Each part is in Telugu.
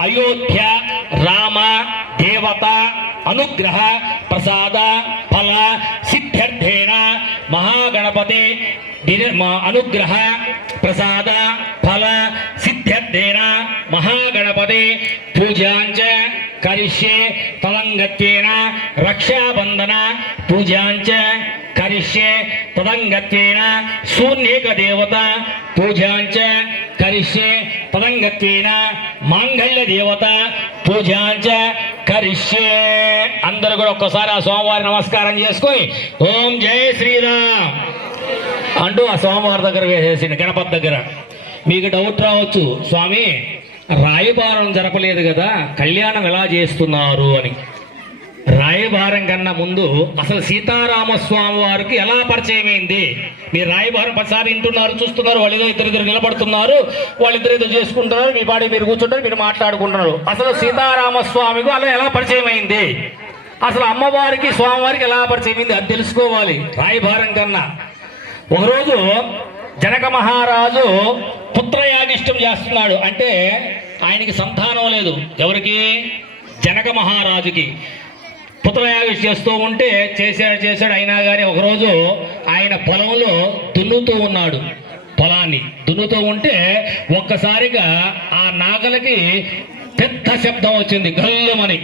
అయోధ్య రామ దేవత అనుగ్రహ ప్రసాద ఫల సిద్ధ్యర్థేన మహాగణపతి దిన- మ- అనుగ్రహ ప్రసాద ఫల సిద్ధ్యర్థేన మహాగణపతి పూజాంచ కరిష్యే తదంగత్యేన రక్షాబంధన పూజాంచ కరిష్యే తదంగత్యేన శూన్యేక దేవత పూజాంచ కరిష్యే తదంగత్యేన మాంగళ్య దేవత పూజాంచ కరిష్యే అందరూ కూడా ఒక్కసారి ఆ స్వామివారి నమస్కారం చేసుకొని ఓం జై శ్రీరామ్! అంటూ ఆ స్వామివారి దగ్గర వేసేసింది గణపతి దగ్గర. మీకు డౌట్ రావచ్చు స్వామి రాయబారం జరపలేదు కదా కళ్యాణం ఎలా చేస్తున్నారు అని. రాయబారం కన్నా ముందు అసలు సీతారామస్వామి వారికి ఎలా పరిచయం అయింది? మీరు రాయబారం పదిసారి వింటున్నారు చూస్తున్నారు వాళ్ళు ఏదో ఇద్దరు నిలబడుతున్నారు వాళ్ళిద్దరిదో చేసుకుంటున్నారు మీ పాడి మీరు కూర్చుంటారు మీరు మాట్లాడుకుంటున్నారు. అసలు సీతారామస్వామికి అలా ఎలా పరిచయం అయింది? అసలు అమ్మవారికి స్వామివారికి ఎలా పరిచయం అయింది? అది తెలుసుకోవాలి. రాయబారం కన్నా. ఒకరోజు జనక మహారాజు పుత్రయాగిష్టం చేస్తున్నాడు. అంటే ఆయనకి సంతానం లేదు. ఎవరికి? జనక మహారాజుకి. పుత్రయాగం చేస్తూ ఉంటే చేశాడు చేశాడు. అయినా కానీ ఒకరోజు ఆయన పొలంలో దున్నుతూ ఉన్నాడు. పొలాన్ని దున్నుతూ ఉంటే ఒక్కసారిగా ఆ నాగలికి పెద్ద శబ్దం వచ్చింది. గల్లమని.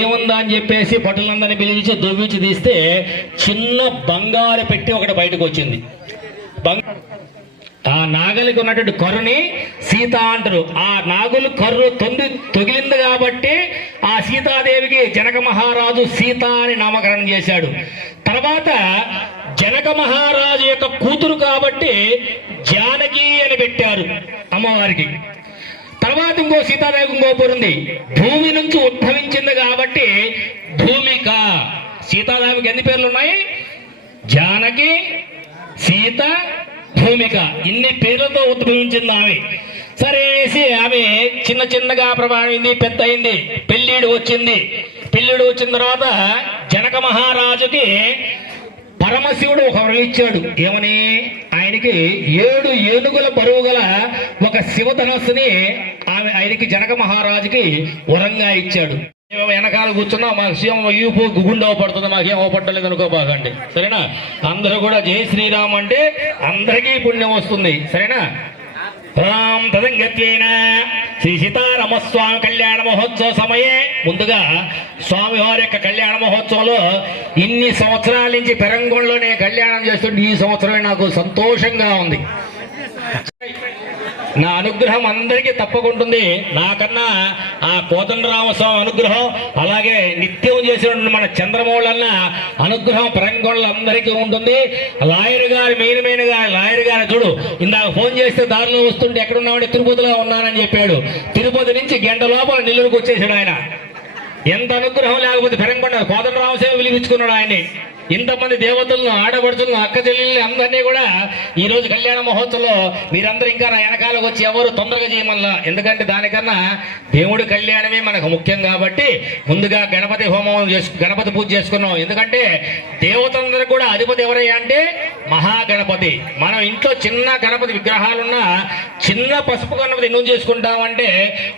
ఏముందా అని చెప్పేసి పట్టులందరినీ పిలిచి దువ్వించి తీస్తే చిన్న బంగారు పెట్టి ఒకటి బయటకు వచ్చింది. బంగారు ఆ నాగలికి ఉన్నటువంటి కర్రుని సీత అంటారు. ఆ నాగులు కర్రు తొంది తొగిలింది కాబట్టి ఆ సీతాదేవికి జనక మహారాజు సీత అని నామకరణం చేశాడు. తర్వాత జనక మహారాజు యొక్క కూతురు కాబట్టి జానకి అని పెట్టారు అమ్మవారికి. తర్వాత ఇంకో సీతాదేవి ఇంకో ఉంది. భూమి నుంచి ఉద్భవించింది కాబట్టి భూమిక. సీతాదేవికి ఎన్ని పేర్లు ఉన్నాయి? జానకి సీత భూమిక ఇన్ని పేర్లతో ఉద్భవించింది ఆమె. సరేసి ఆమె చిన్న చిన్నగా ప్రభావింది పెద్ద అయింది. పెళ్ళిడు వచ్చింది. పెళ్ళిడు వచ్చిన తర్వాత జనక మహారాజుకి పరమశివుడు ఒక వరం ఇచ్చాడు. ఏమని? ఆయనకి ఏడు ఏనుగుల బరువు గల ఒక శివధనస్సుని ఆమె ఆయనకి జనక మహారాజుకి వరంగా ఇచ్చాడు. మేము వెనకాల కూర్చున్నాం. మాకు సీఎం యూపు గుండె అవపడుతుంది. మాకేం అవపడలేదు అనుకోబాకండి సరేనా? అందరూ కూడా జై శ్రీరామ్ అంటే అందరికీ పుణ్యం వస్తుంది. సరేనా? రామ్ తదంగత్యైన శ్రీ సీతారామస్వామి కళ్యాణ మహోత్సవ సమయే. ముందుగా స్వామివారి యొక్క కళ్యాణ మహోత్సవంలో ఇన్ని సంవత్సరాల నుంచి పెరంగొండలోనే కళ్యాణం చేస్తుంటే ఈ సంవత్సరమే నాకు సంతోషంగా ఉంది. నా అనుగ్రహం అందరికీ తప్పకుంటుంది. నాకన్నా ఆ కోదండరామస్వామి అనుగ్రహం అలాగే నిత్యం చేసిన మన చంద్రమౌళన్న అనుగ్రహం పెరంగొండలందరికీ ఉంటుంది. లాయర్ గారు మెయిన్ మెయిన్ గారు లాయర్ గారు చూడు ఇందాక ఫోన్ చేస్తే దారిలో వస్తుంటే ఎక్కడున్నామంటే తిరుపతిలో ఉన్నానని చెప్పాడు. తిరుపతి నుంచి గంట లోపల నెల్లూరుకు వచ్చేసాడు ఆయన. ఎంత అనుగ్రహం లేకపోతే పెరంగొండ కోదండరామస్వామి పిలిపించుకున్నాడు ఆయన్ని. ఇంతమంది దేవతలను ఆడపడుచులను అక్క చెల్లెల్ని అందరినీ కూడా ఈ రోజు కళ్యాణ మహోత్సవంలో మీరందరూ ఇంకా నా వెనకాలకు వచ్చి ఎవరు తొందరగా చేయమల్లా ఎందుకంటే దానికన్నా దేవుడి కళ్యాణమే మనకు ముఖ్యం కాబట్టి ముందుగా గణపతి హోమం చేసు గణపతి పూజ చేసుకున్నాం. ఎందుకంటే దేవతలందరూ కూడా అధిపతి ఎవరయ్యా అంటే మహాగణపతి. మనం ఇంట్లో చిన్న గణపతి విగ్రహాలున్నా చిన్న పసుపు గణపతి ఎందుకు చేసుకుంటామంటే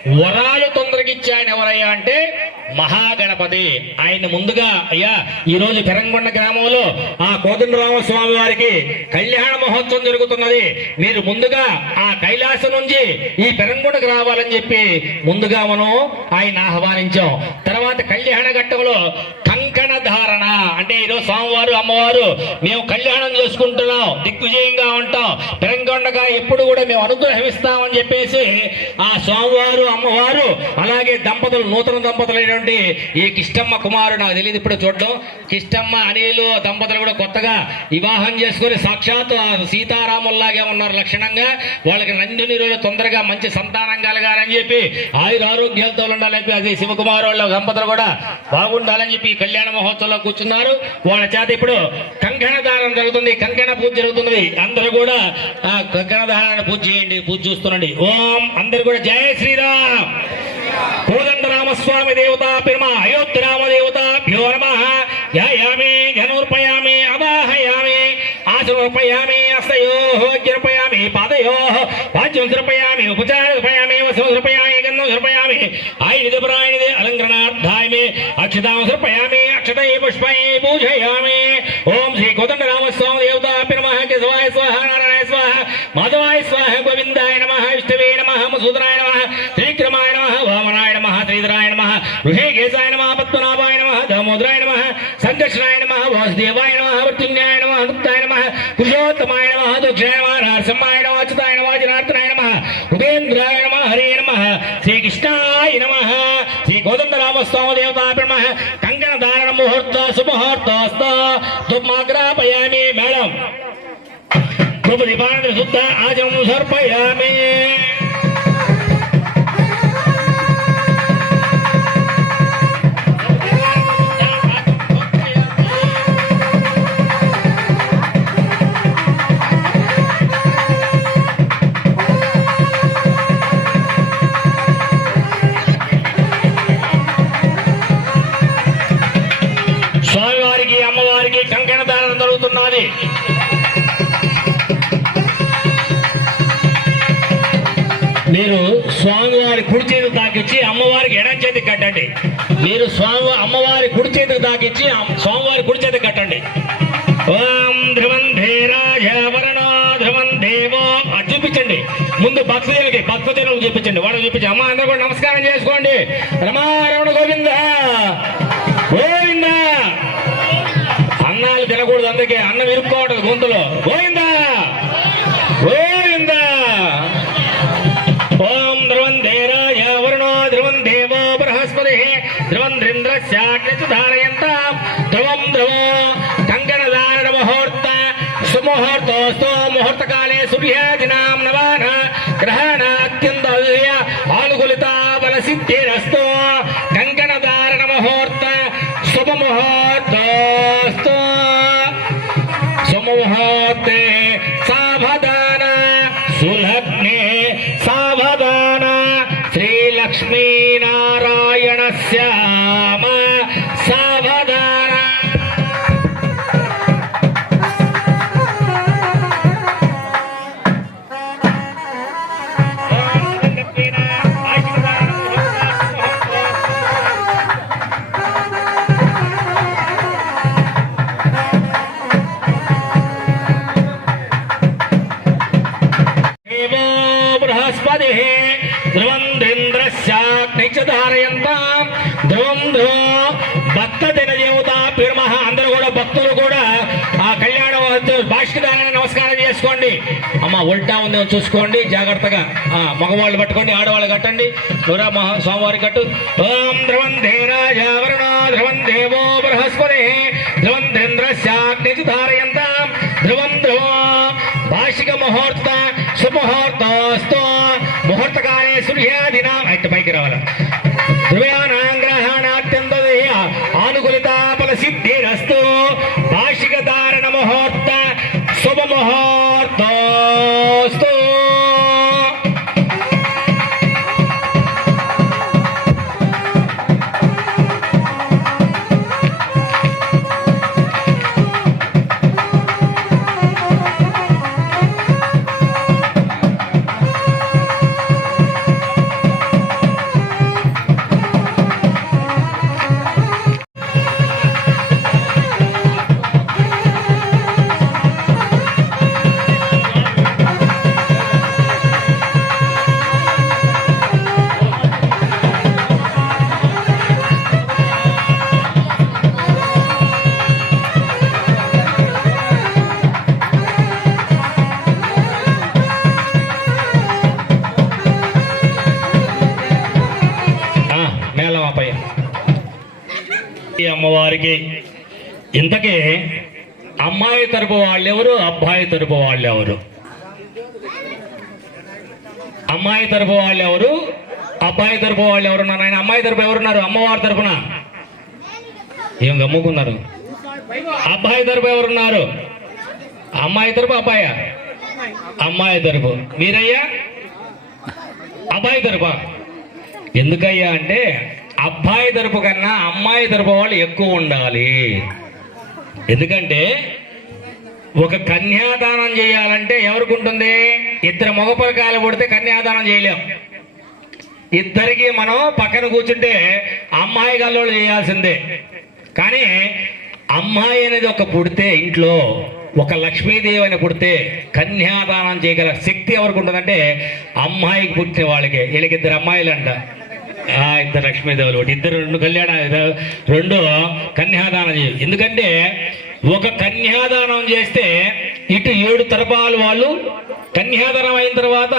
వరాలు తొందరగా ఇచ్చే ఆయన ఎవరయ్యా అంటే మహాగణపతి. ఆయన ముందుగా అయ్యా ఈ రోజు పెరంగొండ గ్రామంలో ఆ కోదండరామ స్వామి వారికి కళ్యాణ మహోత్సవం జరుగుతున్నది. మీరు ముందుగా ఆ కైలాసం నుంచి ఈ పెరంగొండకు రావాలని చెప్పి ముందుగా మనం ఆయన ఆహ్వానించాం. తర్వాత కళ్యాణ ఘట్టంలో అంటే ఈరోజు స్వామివారు అమ్మవారు మేము కళ్యాణం చేసుకుంటున్నాం దిగ్విజయంగా ఉంటాం తెలంగాణగా ఎప్పుడు కూడా మేము అనుగ్రహిస్తామని చెప్పేసి ఆ స్వామివారు అమ్మవారు అలాగే దంపతులు నూతన దంపతులైనటువంటి ఈ కిష్టమ్మ కుమారుడు నాకు తెలియదు ఇప్పుడు చూడడం. కిష్టమ్మ అనిలు దంపతులు కూడా కొత్తగా వివాహం చేసుకుని సాక్షాత్ సీతారాముల్లాగే ఉన్నారు లక్షణంగా. వాళ్ళకి నందిని రోజు తొందరగా మంచి సంతానం కలగాలని చెప్పి ఆయుర ఆరోగ్యాలతో ఉండాలని చెప్పి అది శివకుమారు వాళ్ళ దంపతులు కూడా బాగుండాలని చెప్పి ఈ కళ్యాణ మహోత్సవంలో కూర్చున్నారు. వాళ్ళ చేత ఇప్పుడు కంకణ జరుగుతుంది. కంకణ పూజ జరుగుతున్నది. అందరూ కూడా ఆ కంకణ పూజ చేయండి. పూజ చూస్తుండండి. ఓం. అందరు కూడా జయ శ్రీరామ్. కోదండ రామస్వామి దేవత పిరమ అయోధ్య రామ దేవత భ్యో నమ. యాయామి ఘనోర్పయామి అవాహయామి ఆశరోపయామి అస్తయో అగ్రపయామి పాదయో వాజ్యం సృపయామి ఉపచారపయామి వసో సృపయామి గంధం సమర్పయామి Hey. ముహూర్త శుభముహూర్తస్త దుర్మాగ్రాపయామి మేడం కృపదీపానంద శుద్ధ ఆచమం సమర్పయామి మీరు స్వామివారి కుడి చేతికి తాకిచ్చి అమ్మవారికి ఎడం చేతికి కట్టండి. మీరు స్వామి అమ్మవారి కుడి చేతికి తాకిచ్చి స్వామివారి కుడి చేతికి కట్టండి. ఓం ధ్రువంధే రాజవరణో ధ్రువం దేవో అది చూపించండి. ముందు భక్తులకి భక్తులకు చూపించండి. వాడు చూపించండి. అమ్మ అందరూ కూడా నమస్కారం చేసుకోండి. రమారమణ గోవింద. గోవింద. అన్నాలు తినకూడదు అందుకే అన్నం ఇరుక్కోవటం గొంతులో. గోవింద. ధ్రువంద్రింద్రస్యాగ్నిచ ధ్రువం ధ్రువో కంకణధారణ ముహూర్త సుముహూర్తోస్తు ముహూర్తకాలే సూర్యాదినాం నవాన గ్రహణ ధ్రువంద్రింద్రశాగ్నిచ ధారయంతాం ధ్రువం ధ్రువం భక్త దిన దేవత అందరూ కూడా భక్తులు కూడా ఆ కళ్యాణ భాష్యదారాన్ని నమస్కారం చేసుకోండి. అమ్మ ఉల్టా ఉందేమో చూసుకోండి. జాగ్రత్తగా ఆ మగవాళ్ళు పట్టుకోండి ఆడవాళ్ళు కట్టండి. నురా మహా స్వామివారి కట్టు. ఓం ధ్రువం ధీరాజావరణ ధ్రువం దేవో బృహస్పతి ధ్రువంద్రింద్రశాగ్నిచ ధారయ అమ్మవారికి. ఇంతకీ అమ్మాయి తరపు వాళ్ళెవరు అబ్బాయి తరపు వాళ్ళెవరు? అమ్మాయి తరపు వాళ్ళెవరు అబ్బాయి తరపు వాళ్ళు ఎవరు ఉన్నారు? ఆయన అమ్మాయి తరపు ఎవరున్నారు? అమ్మవారి తరపున? ఏం గమ్ముకున్నారు అబ్బాయి తరపు ఎవరున్నారు? అమ్మాయి తరపు అబ్బాయ? అమ్మాయి తరపు. మీరయ్యా? అబ్బాయి తరపా? ఎందుకయ్యా అంటే అబ్బాయి తరపు కన్నా అమ్మాయి తరపు వాళ్ళు ఎక్కువ ఉండాలి. ఎందుకంటే ఒక కన్యాదానం చేయాలంటే ఎవరికి ఉంటుంది? ఇద్దరు మగ పిల్లకాయలు పుడితే కన్యాదానం చేయలేం. ఇద్దరికి మనం పక్కన కూర్చుంటే అమ్మాయి గల్లోళ్ళు చేయాల్సిందే. కానీ అమ్మాయి అనేది ఒక పుడితే ఇంట్లో ఒక లక్ష్మీదేవి అని పుడితే కన్యాదానం చేయగల శక్తి ఎవరికి ఉంటుందంటే అమ్మాయికి పుట్టిన వాళ్ళకి. వీళ్ళకి ఇద్దరు అమ్మాయిలు అంట ఇద్దరు లక్ష్మీదేవులు ఒకటి ఇద్దరు రెండు కళ్యాణ రెండు కన్యాదానం చేయాలి. ఎందుకంటే ఒక కన్యాదానం చేస్తే ఇటు ఏడు తరపాలు వాళ్ళు కన్యాదానం అయిన తర్వాత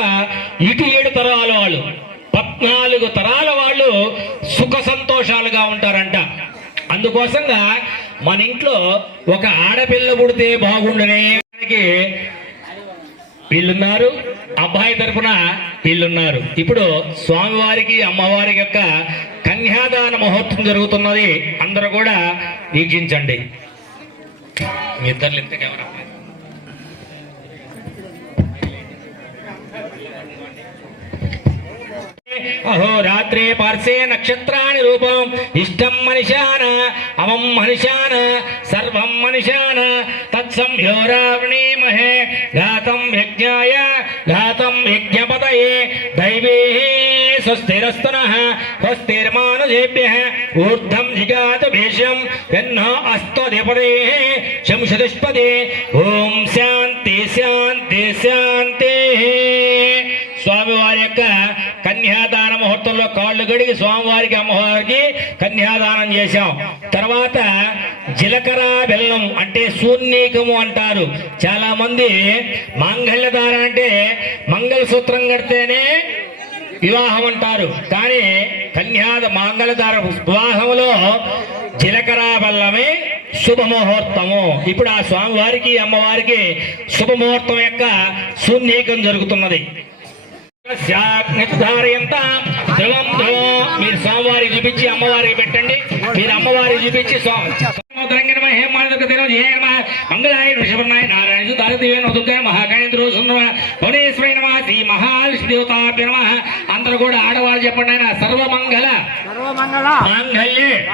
ఇటు ఏడు తరాల వాళ్ళు. పద్నాలుగు తరాల వాళ్ళు సుఖ సంతోషాలుగా ఉంటారంట. అందుకోసంగా మన ఇంట్లో ఒక ఆడపిల్ల పుడితే బాగుండనే మనకి వీళ్ళున్నారు. అబ్బాయి తరఫున వీళ్ళున్నారు. ఇప్పుడు స్వామివారికి అమ్మవారికి యొక్క కన్యాదాన మహోత్సవం జరుగుతున్నది. అందరూ కూడా వీక్షించండి. మీ ఇద్దరు ఎంత అహోరాత్రే పార్శ్వే నక్షత్రాణి రూపం ఇష్టం మనిషాన అమం మనిషాన సర్వం మనిషాన తత్సంయోరావణీమహే ఘాతం యజ్ఞాయ ఘాతం యజ్ఞపతయే దైవీ స్వస్తిరస్తునః స్వస్తిర్మానుజేభ్య ఊర్ధం జిగాత భీష్యం ఎన్నో అస్త్వధిపదే శంషదుష్పదే ఓం శాంతి శాంతి శాంతి స్వామివారి యొక్క కన్యాదాన ముహూర్తంలో కాళ్ళు గడిగి స్వామివారికి అమ్మవారికి కన్యాదానం చేశాం. తర్వాత జీలకర్ర బెల్లం అంటే శూన్యకము అంటారు. చాలా మంది మాంగళ్యదారం అంటే మంగళసూత్రం కడితేనే వివాహం అంటారు. కానీ కన్యాద మాంగళదార వివాహంలో జీలకర్ర బెల్లమే శుభముహూర్తము. ఇప్పుడు ఆ స్వామివారికి అమ్మవారికి శుభముహూర్తం యొక్క శూన్యకం జరుగుతున్నది. మీరు స్వామివారికి చూపించి అమ్మవారికి పెట్టండి. మీరు అమ్మవారికి చూపించి మంగళాయ ఋషభనాయ నారాయణ దారదేవే దుర్గాయ మహాగణేంద్ర సుందర భువనేశ్వరి నమ. శ్రీ మహాలక్ష్మి దేవతాభ్య నమ. అందరూ కూడా ఆడవాళ్ళు చెప్పండి ఆయన. సర్వమంగళ. సర్వమంగళ. మాంగళ్యే.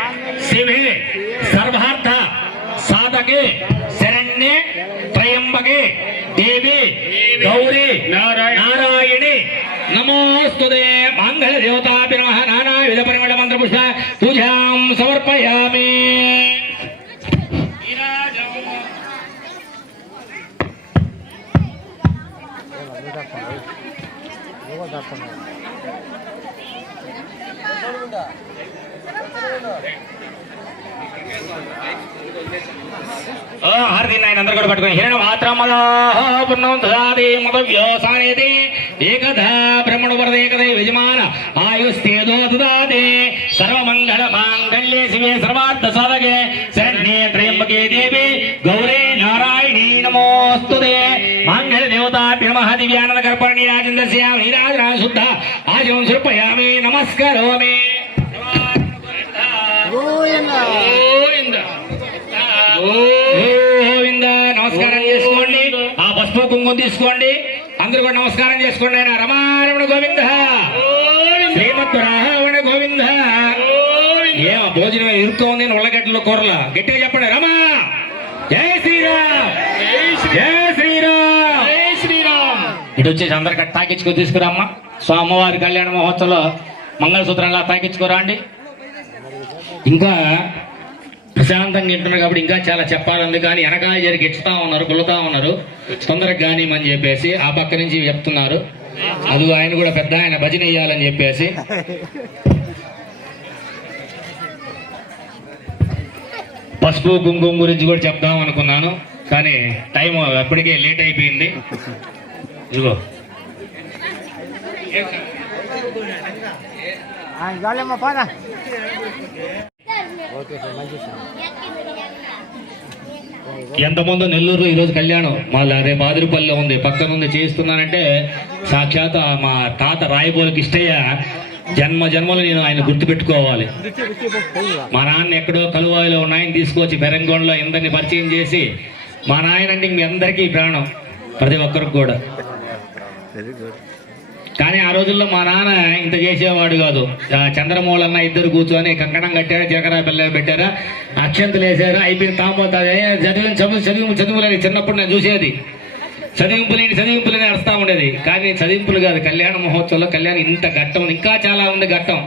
శివే. సర్వార్థ. సాధకే. శరణ్యే. త్రయంబకే. దేవి. గౌరీ. నారాయణి. నమోస్తుదే మంగళ దేవతాభ్య నమ నానా విధ పరిమళ మంత్ర పుష్ప పూజాం సమర్పయామి ఓ హారతి నాయన అందరూ కూడా పట్టుకుని హిరణ మాత్రమలో పుణ్యం దదాది మద వ్యోసానేది ఏకధా బ్రహ్మణ వరద ఏకదే యజమాన ఆయుస్తేదో దదాది సర్వమంగళ మాంగళ్యే శివే సర్వార్థ సాధకే శరణ్యే త్రయంబకే దేవి గౌరీ నారాయణీ నమోస్తుతే మాంగళ దేవతాభ్య దివ్యానంద కర్పణి శుద్ధ ఆజం శృపయామి నమస్కరోమి. పసుపు తీసుకోండి. అందరూ కూడా నమస్కారం చేసుకోండి ఆయన. రమారమణ గోవింద. శ్రీమద్ రావణ గోవింద. ఏం భోజనం ఇరుక్కోంది ఉల్లగడ్డలు కూరల. గట్టిగా చెప్పండి. రమా! జై శ్రీరామ్! జై శ్రీరామ్! జై శ్రీరామ్ ఇటు వచ్చేసి అందరికీ తాకించుకొని తీసుకురామ్మా. స్వామివారి కళ్యాణ మహోత్సవంలో మంగళసూత్రంలా తాకించుకోరా అండి ఇంకా ప్రశాంతంగా వింటున్నారు కాబట్టి ఇంకా చాలా చెప్పాలంది కానీ వెనకాల జరిగి ఇచ్చుతా ఉన్నారు కులుతా ఉన్నారు. తొందరగా కానిమని చెప్పేసి ఆ పక్క నుంచి చెప్తున్నారు. అది ఆయన కూడా పెద్ద ఆయన భజన వేయాలని చెప్పేసి. పసుపు కుంకుమ గురించి కూడా చెప్దాం అనుకున్నాను కానీ టైం అప్పటికే లేట్ అయిపోయింది. ఇదిగో. ఎంతమందో నెల్లూరు ఈరోజు కళ్యాణం. మళ్ళీ రేపు ఆదిరిపల్లిలో ఉంది. పక్కన ఉంది. చేస్తున్నానంటే సాక్షాత్ మా తాత రాయబోలకి ఇష్టయ్య జన్మ జన్మలు నేను ఆయన గుర్తుపెట్టుకోవాలి. మా నాన్న ఎక్కడో కలువాయిలో ఉన్న ఆయన తీసుకొచ్చి బెరంగోన్లో ఇందరిని పరిచయం చేసి మా నాయన అంటే మీ అందరికీ ప్రాణం. ప్రతి ఒక్కరికి కూడా. కానీ ఆ రోజుల్లో మా నాన్న ఇంత చేసేవాడు కాదు. చంద్రమౌళన్న ఇద్దరు కూర్చొని కంకణం కట్టారా జీలకర్ర బెల్ల పెట్టారా అక్షంతలు వేసారా అయిపోయిన తాము చదివి చదువు చదువు చదువులని చిన్నప్పుడు నేను చూసేది. చదివింపులేని చదివింపులని అరుస్తా ఉండేది. కానీ చదివింపులు కాదు కళ్యాణ మహోత్సవంలో కళ్యాణం ఇంత ఘట్టం. ఇంకా చాలా ఉంది ఘట్టం.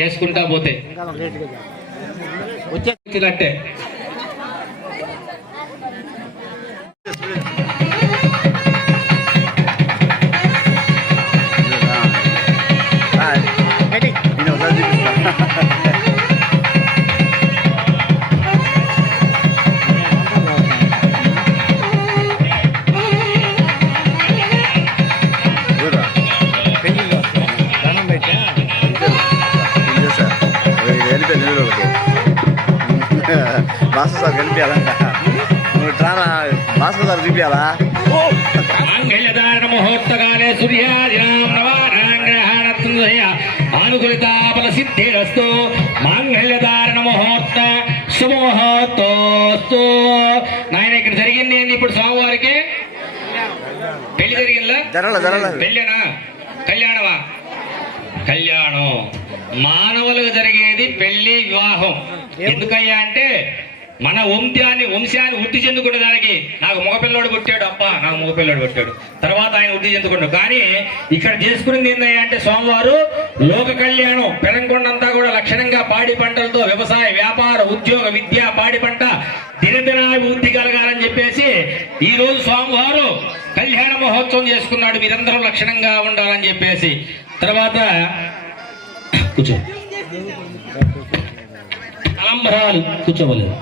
చేసుకుంటా పోతే. ఇంకా பாச சார் கெளிப்பியாலாங்க உங்களுக்கு ட்ரானா பாச சார் திருப்பியாலா முகூர்த்த காலே சூரியாதினாம் நவா அனுகுலிதா చూపించాలా మాంగళ్యధారణ ముహూర్త శుభముహూర్తోస్తు నాయన ఇక్కడ జరిగింది ఏంది ఇప్పుడు స్వామివారికి? పెళ్ళి జరిగిందా? పెళ్ళేనా? కళ్యాణమా? కళ్యాణం. మానవులకు జరిగేది పెళ్ళి వివాహం. ఎందుకయ్యా అంటే మన వంశాన్ని వంశాన్ని వృద్ధి చెందుకునే దానికి నాకు మగపిల్లడు పుట్టాడు అప్ప నాకు మగపిల్లడు పుట్టాడు. తర్వాత ఆయన వృద్ధి చెందుకున్నాడు. కానీ ఇక్కడ చేసుకునేది ఏంటంటే అంటే సోమవారు లోక కళ్యాణం పెరంకొండంతా కూడా లక్షణంగా పాడి పంటలతో వ్యవసాయ వ్యాపార ఉద్యోగ విద్య పాడి పంట దినదినాభివృద్ధి కలగాలని చెప్పేసి ఈ రోజు సోమవారు కళ్యాణ మహోత్సవం చేసుకున్నాడు. మీరందరూ లక్షణంగా ఉండాలని చెప్పేసి. తర్వాత కూర్చో తలంబరాలు కూర్చోవలేదు.